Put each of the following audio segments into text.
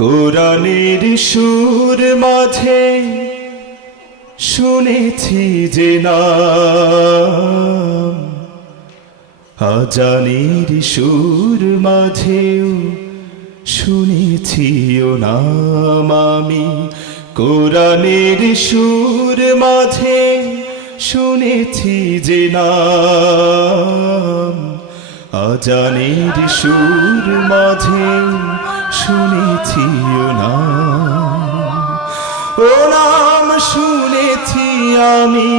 কোরআনের সুর মাঝে শুনেছি যে নাম, আজানের সুর মাঝেও শুনেছি ও নাম। আমি কোরআনের সুর মাঝে শুনেছি যে নাম, আজানের সুর মাঝে শুনেছি ও নাম শুনেছি আমি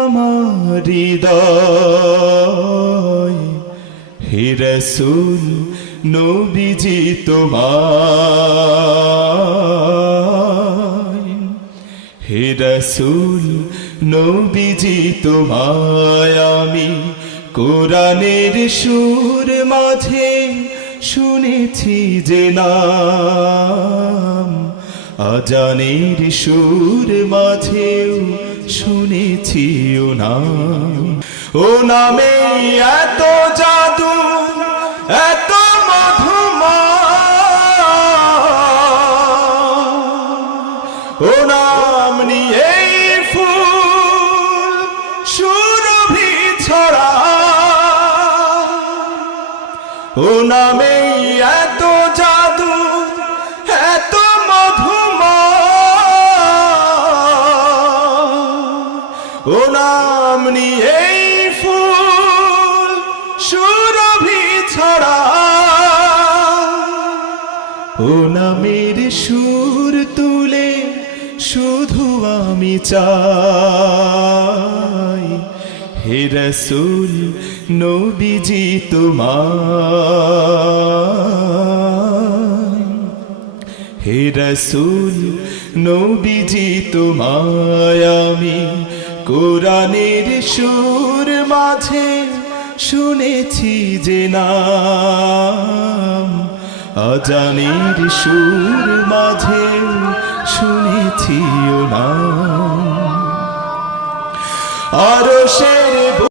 আমার হৃদয়। হে রাসূল নবীজি তোমায়, হে রাসূল নবীজি তোমায় আমি কোরআনের সুর মাঝে শুনেছি যে নাম, আজানের সুর মাঝেও শুনেছি ও নাম। ও নামে এত জাদু এত মধুময়, ও নাম নিয়ে ফুল সুরভি ছড়া, ও নামে এত জাদু এত মধুময়, ও নাম নিয়ে ফুল সুরভি ছড়া। ও নামের সুর তুলে শুধু আমি চাই, হে রাসূল নবীজি তোমায়, হে রাসূল নবীজি তোমায় আমি কোরআনের সুর মাঝে শুনেছি যে নাম, আজানের সুর মাঝে শুনেছি ও নাম।